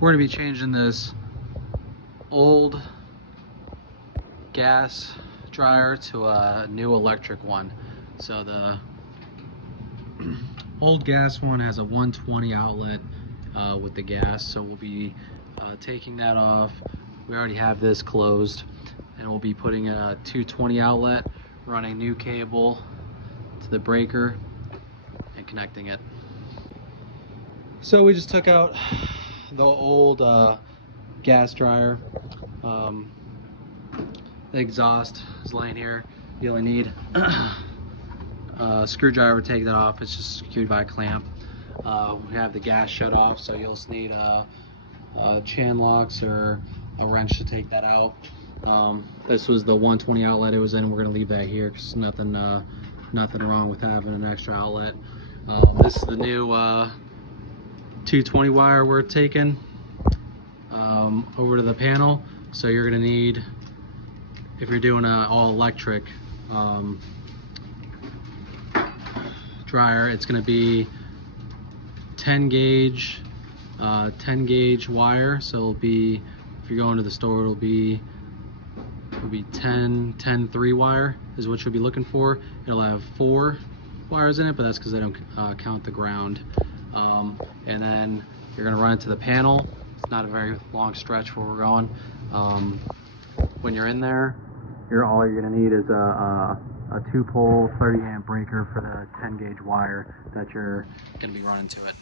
we're going to be changing this old gas dryer to a new electric one. So the old gas one has a 120 outlet with the gas, so we'll be taking that off. We already have this closed, and we'll be putting a 220 outlet, running new cable to the breaker and connecting it. So we just took out the old gas dryer. The exhaust is laying here. You only need a screwdriver to take that off. It's just secured by a clamp. We have the gas shut off, so you'll just need chain locks or a wrench to take that out. This was the 120 outlet it was in. We're gonna leave that here because nothing wrong with having an extra outlet. This is the new 220 wire we're taking over to the panel. So you're gonna need, if you're doing an all electric dryer, it's gonna be 10 gauge wire. So it'll be, if you're going to the store, it'll be 10 3 wire is what you'll be looking for. It'll have 4 wires in it, but that's because they don't count the ground. And then you're gonna run it to the panel. It's not a very long stretch where we're going. When you're in there, all you're gonna need is a 2-pole 30 amp breaker for the 10 gauge wire that you're gonna be running to it.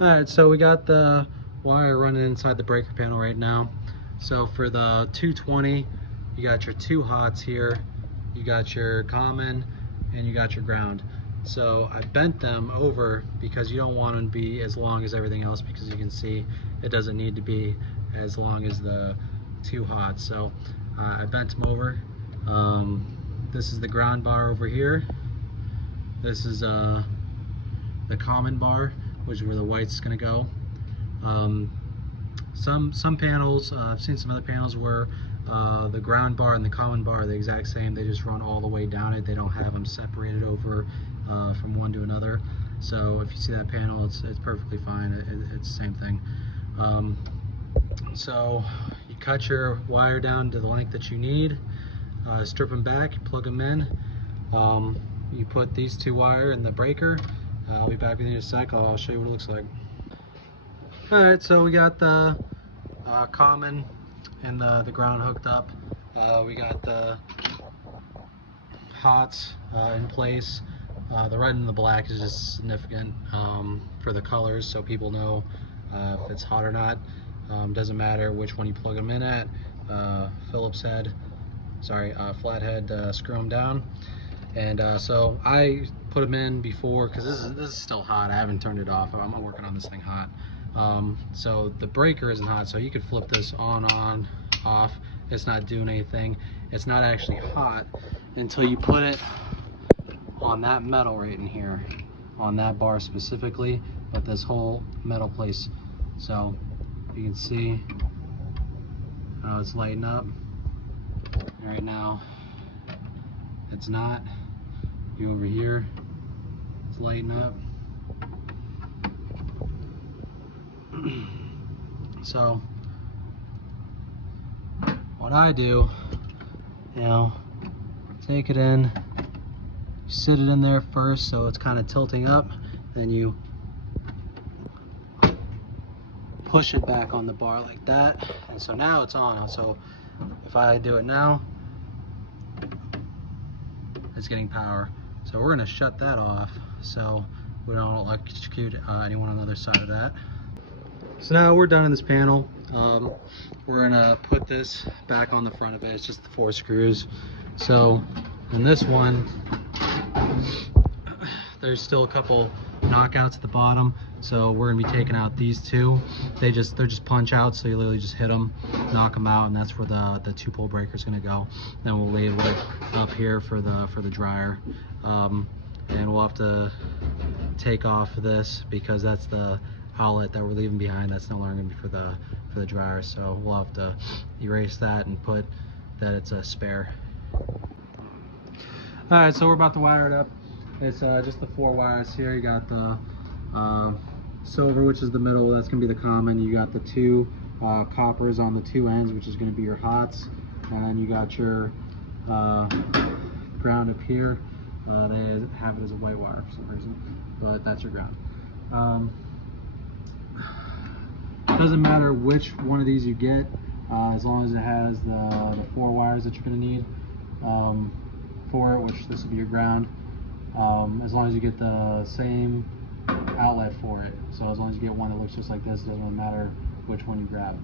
All right, so we got the wire running inside the breaker panel right now. So for the 220, you got your 2 hots here, you got your common, and you got your ground. So I bent them over because you don't want them to be as long as everything else, because you can see it doesn't need to be as long as the 2 hots. So I bent them over. This is the ground bar over here. This is the common bar, which is where the white's gonna go. Some panels, I've seen some other panels where the ground bar and the common bar are the exact same. They just run all the way down it. They don't have them separated over from one to another. So if you see that panel, it's perfectly fine. It's the same thing. So you cut your wire down to the length that you need, strip them back, plug them in. You put these 2 wire in the breaker. I'll be back with you in a sec. I'll show you what it looks like. All right, so we got the common and the ground hooked up. We got the hots in place. The red and the black is just significant for the colors, so people know if it's hot or not. Doesn't matter which one you plug them in at. Phillips head, sorry, flathead, screw them down. And so I put them in before, because this is still hot. I haven't turned it off. I'm working on this thing hot. So the breaker isn't hot, so you could flip this on, off. It's not doing anything. It's not actually hot until you put it on that metal right in here, on that bar specifically, but this whole metal place. So you can see it's lighting up. And right now it's not. You over here, it's lighting up. So what I do, take it in, sit it in there first so it's kind of tilting up, then you push it back on the bar like that, and so now it's on. So if I do it now, it's getting power. So we're gonna shut that off so we don't electrocute anyone on the other side of that. So now we're done in this panel. We're gonna put this back on the front of it. It's just the 4 screws. So in this one, there's still a couple knockouts at the bottom. So we're gonna be taking out these 2. They're just punch out. So you literally just hit them, knock them out, and that's where the 2-pole breaker is gonna go. Then we'll label it up here for the dryer, and we'll have to take off this because that's the outlet that we're leaving behind. That's no longer gonna be for the dryer. So we'll have to erase that and put that it's a spare. All right, so we're about to wire it up. It's just the 4 wires here. You got the silver, which is the middle, that's going to be the common. You got the two coppers on the two ends, which is going to be your hots, and you got your ground up here. They have it as a white wire for some reason, but that's your ground. Doesn't matter which one of these you get, as long as it has the 4 wires that you're going to need for it, which this will be your ground. As long as you get the same outlet for it. So as long as you get one that looks just like this, it doesn't really matter which one you grab.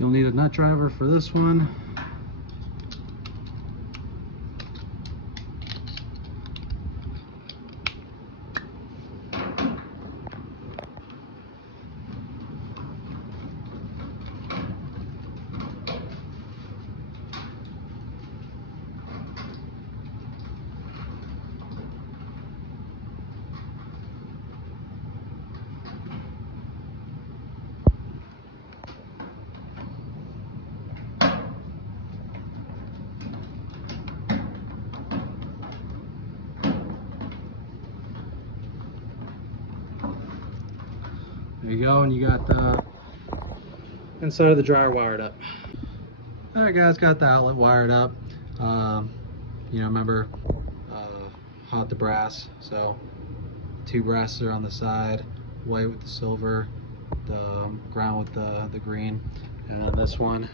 You'll need a nut driver for this one. There you go, and you got the inside of the dryer wired up. All right, guys, got the outlet wired up. You know, remember, hot the brass. So 2 brasses are on the side, white with the silver, the ground with the green, and then this one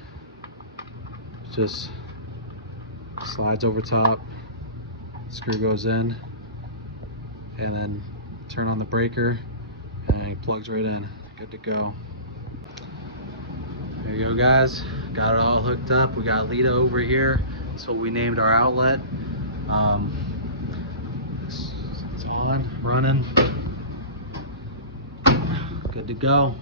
just slides over top. Screw goes in, and then turn on the breaker, and it plugs right in. Good to go. There you go, guys. Got it all hooked up. We got Lita over here. That's what we named our outlet. It's on, running. Good to go.